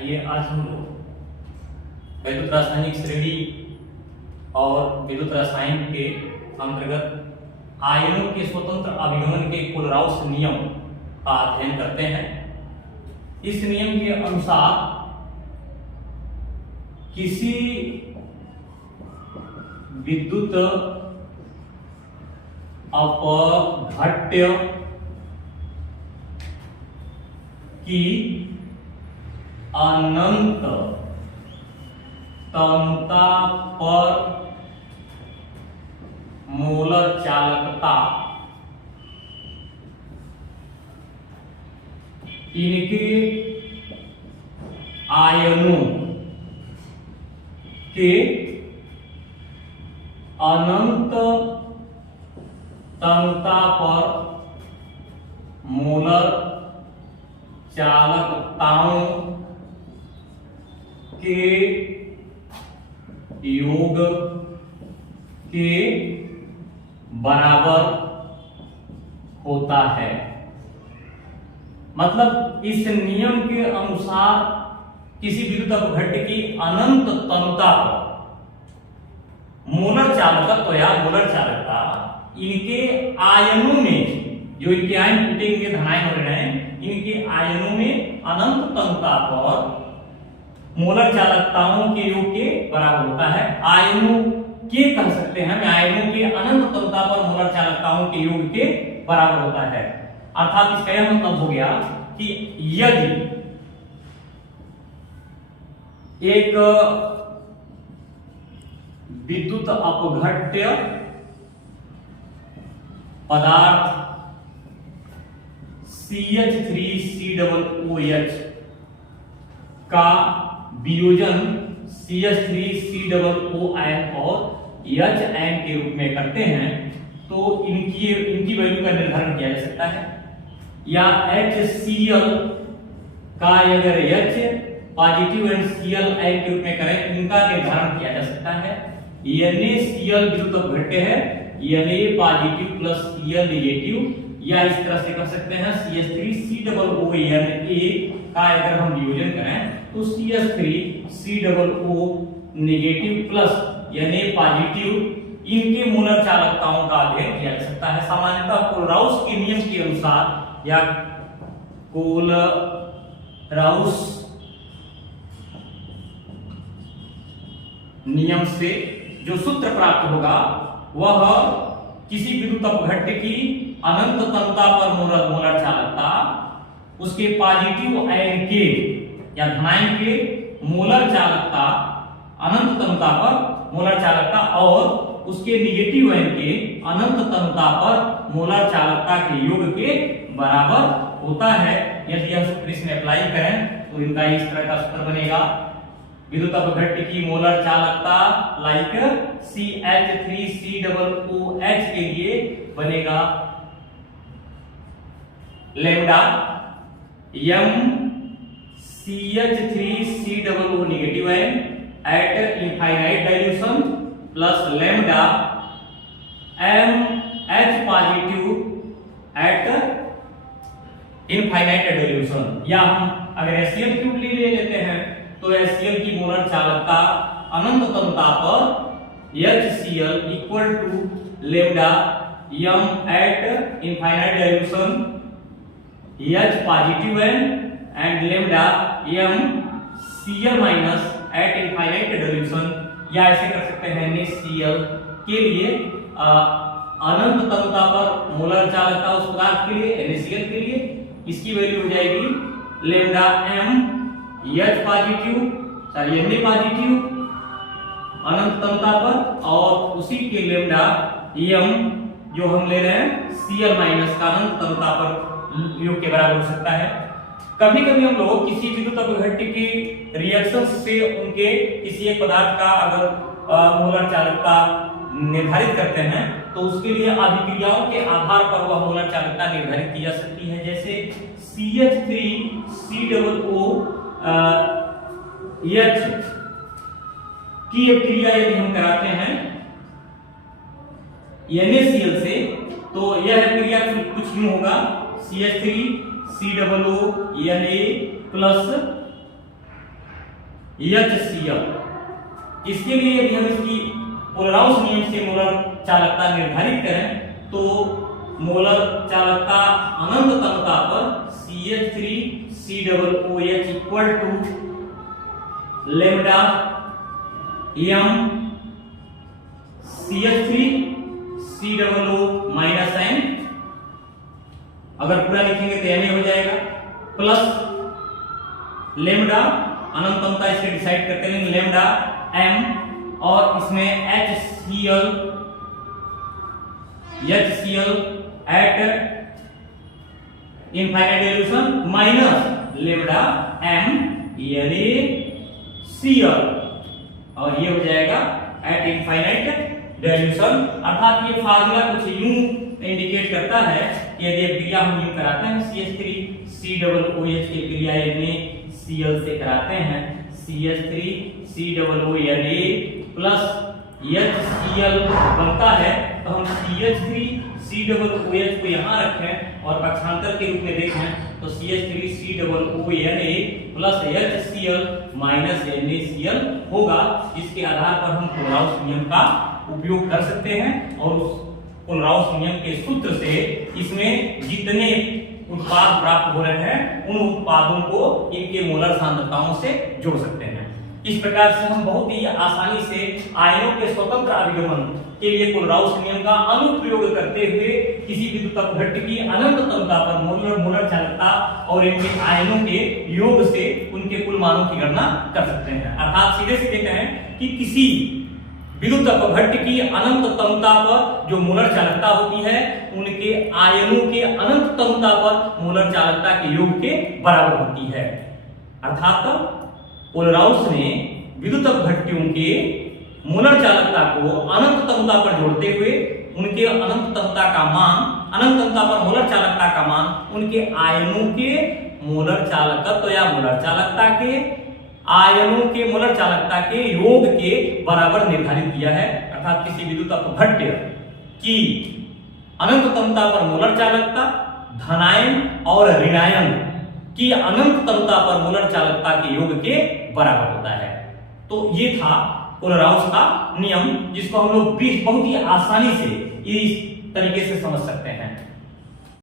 आइए आज हम लोग विद्युत रासायनिक श्रेणी और विद्युत रसायन के अंतर्गत आयनों के स्वतंत्र अभिगमन के कोलराउस नियम का अध्ययन करते हैं। इस नियम के अनुसार किसी विद्युत अपघट्य की अनंत तन्यता पर मोलर चालकता इनके आयनों के अनंत तन्यता पर मोलर चालकताओं के योग के बराबर होता है। मतलब इस नियम के अनुसार किसी विद्युत अपघट्य की अनंत तन्यता पर मोलर चालकत्व या मोलर चालकता इनके आयनों में, जो इनके आयन टूटेंगे धनायन हो रहे हैं, इनके आयनों में अनंत तन्यता पर मोलर चालकताओं के योग के बराबर होता है। आयनों के कह सकते हैं, आयनों के अनंत तन्यता पर मोलर चालकताओं के योग के बराबर होता है। अर्थात इसका यह मतलब हो गया कि यदि एक विद्युत अपघट्य पदार्थ CH3COOH का वियोजन CH3COON और HN के रूप में करते हैं तो इनकी वैल्यू का निर्धारण किया जा सकता है। या HCl का अगर H positive and Cl ion के रूप में करें इनका निर्धारण किया जा सकता है। NaCl विद्युत अपघट्य है, Na positive plus Cl negative, या इस तरह से कर सकते हैं CH3COONA का अगर हम वियोजन करें तो CH3COO negative plus Na positive, इनके मोलर चालकताओं का अध्ययन किया जा सकता है। सामान्यतः कोलराउस के नियम के अनुसार या कोलराउस नियम से जो सूत्र प्राप्त होगा वह किसी विद्युत अपघट्य की अनंत तन्यता पर मोलर चालकता उसके पॉजिटिव आयन के या धनायन के मोलर चालकता अनंत तन्यता पर मोलर चालकता और उसके निगेटिव आयन के अनंत तन्यता पर मोलर चालकता के योग के बराबर होता है। यदि यह सूत्र इसमें अप्लाई करें तो इनका इस तरह का सूत्र बनेगा। विद्युत अपघट्य की मोलर चालकता लाइक CH3COOH के लिए बनेगा lambda m CH3COO negative ion eight infinite dilution plus lambda m H positive eight infinite dilution. या हम अगर HCl क्यूब ले लेते हैं तो HCl की मोलर चालकता अनंत तन्यता पर HCl equal to lambda m at infinite dilution H positive है and lambda m Cl minus at infinite dilution. या ऐसे कर सकते हैं NaCl के लिए अनंत तन्यता पर मोलर चालकता उस पदार्थ के लिए NaCl के लिए इसकी वैल्यू हो जाएगी lambda m H positive Na positive अनंत तन्यता पर और उसी के लैम्डा m जो हम ले रहे हैं Cl माइनस का अनंत तन्यता पर योग के बराबर हो सकता है। कभी कभी हम लोग किसी विद्युत अपघट्य की रिएक्शन से उनके किसी एक पदार्थ का अगर मोलर चालकता निर्धारित करते हैं तो उसके लिए अभिक्रियाओं के आधार पर वह मोलर चालकता निर्धारित की जा सकती है। जैसे CH3COOH की एक क्रिया यदि हम कराते हैं NaCl से तो यह क्रिया कुछ यूं होगा CH3COO Na प्लस HCl। इसके लिए यदि हम इसकी पोलराउस नियम से मोलर चालकता निर्धारित करें तो मोलर चालकता अनंत तमता पर CH3COOH equal to lambda m CH3COO minus n, अगर पूरा लिखेंगे तो Na हो जाएगा, प्लस लैम्डा अनंत तमता इसके डिसाइड करते हैं लैम्डा m और इसमें HCl at infinite dilution minus lambda m यानी Cl, और ये हो जाएगा एट इनफाइनाइट डिल्यूशन। अर्थात ये फार्मूला कुछ यूं इंडिकेट करता है कि यदि क्रिया हम यूं कराते हैं CH3COOH की क्रिया यानी Cl से कराते हैं CH3COOH प्लस HCl बनता है, तो हम CH3COOH को यहाँ रखें और पक्षांतर के रूप में देखें तो CH3COONA plus HCl minus NaCl होगा। इसके आधार पर हम पोलराउस नियम का उपयोग कर सकते हैं और उस पोलराउस नियम के सूत्र से इसमें जितने उत्पाद प्राप्त हो रहे हैं उन उत्पादों को इनके मोलर सांद्रताओं से जोड़ सकते हैं। इस प्रकार से हम बहुत ही आसानी से आयनों के स्वतंत्र अभिगमन के लिए पोलराउस नियम का अनुप्रयोग करते हुए किसी विद्युत अपघट्ट की अनंत तमता पर मोलर चालकता और इनके आयनों के योग से उनके कुल मानों की गणना कर सकते हैं। अर्थात सीधे सीधे कहें कि किसी विद्युत अपघट्ट की अनंत तमता पर जो मोलर चालकता होती है उनके आयनों के अनंत तमता पर मोलर चालकता के योग के बराबर होती है। अर्थात पोलराउस ने विद्युत अपघट्टियों के मोलर चालकता को अनंत तमता पर जोड़ते हुए उनके अनंत तमता का मान, अनंत तमता पर मोलर चालकता का मान उनके आयनों के मोलर चालकत्व या मोलर चालकता के आयनों के मोलर चालकता के योग के बराबर निर्धारित किया है। अर्थात किसी विद्युत अपघट्ट की अनंत तमता पर मोलर चालकता धनायन और ऋणायन की अनंत तमता पर मोलर चालकता के योग के बराबर होता है। तो ये था पोलराउस का नियम, जिसको हम लोग बहुत ही आसानी से इस तरीके से समझ सकते हैं।